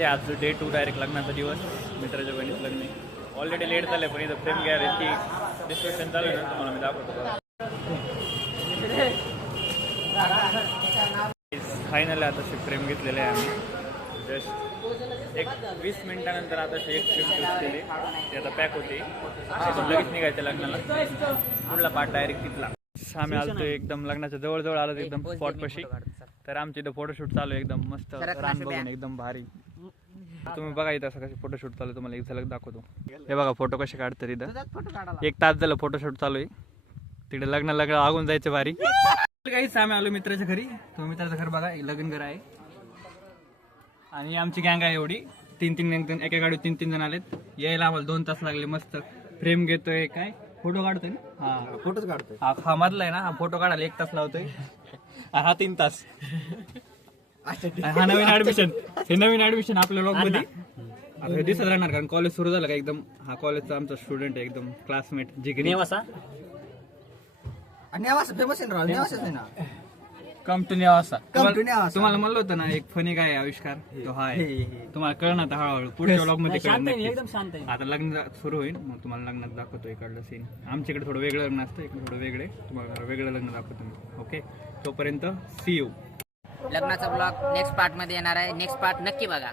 आज day 2 direct लग्नाचा दिवस. मित्राच्या बहिणीचं लग्न आहे. ऑलरेडी लेट झालं पण इथं फ्रेम गॅरेजची डिस्कशन चालू आहे ना, तुम्हाला मी दाखवतो. फायनल आता फ्रेम घेतलेले आहे आम्ही. जस्ट एक 20 मिनिटानंतर आता एक फ्रेम चूज केली. ते आता पॅक होते. लगेच निघायचं लग्नाला. पुढला पार्ट डायरेक्ट तिथला. आम्ही आलतो एकदम लग्नाच्या जवळ आलो एकदम स्पॉटपाशी. तर आमची इथं फोटोशूट चालू आहे एकदम मस्त. रान बघून एकदम भारी. तुम्ही बघा इथं असं कसं फोटोशूट चालू आहे. तुम्हाला एक झलक दाखवतो. हे बघा फोटो कसे काढतात इथं. 1 तास झालं फोटोशूट चालू आहे. तिकडे लग्न लागून जायचं भारी. काहीच आम्ही आलो मित्राच्या घरी. तो मित्राचं घर बघा लग्न घर आहे. आणि आमची गँग आहे एवढी. 3 एका गाडीत 3 जण आलेत. यायला आम्हाला 2 तास लागले. मस्त फ्रेम घेतोय काय फोटो काढतोय ना. हा फोटोच काढतोय. हा मधला आहे ना. हा फोटो काढायला 1 तास लावतोय. हा 3 तास. हा नवीन ऍडमिशन. हे नवीन ऍडमिशन आपल्या ब्लॉग मध्ये आता दिसत राहणार कारण कॉलेज सुरू झालं का एकदम. हा कॉलेजचा आमचा स्टुडंट आहे एकदम क्लासमेट जिगरी. नेवासा फेमस आहे ना. Come to Nevasa. तुम्हाला म्हणलं होतं ना एक फनी काय आविष्कार तो हा आहे. तुम्हाला कळणार आता हळूहळू पुढच्या ब्लॉग मध्ये एकदम शांत आहे. आता लग्न सुरू होईल मग तुम्हाला लग्नात दाखवतो इकडलं सीन. आमच्याकडे थोडं वेगळं लग्न असतं इकडे थोडं वेगळे. तुम्हाला वेगळं लग्न दाखवतो मी. ओके तोपर्यंत सी यू. लग्नाचा ब्लॉग नेक्स्ट पार्ट मध्ये येणार आहे. नेक्स्ट पार्ट नक्की बघा.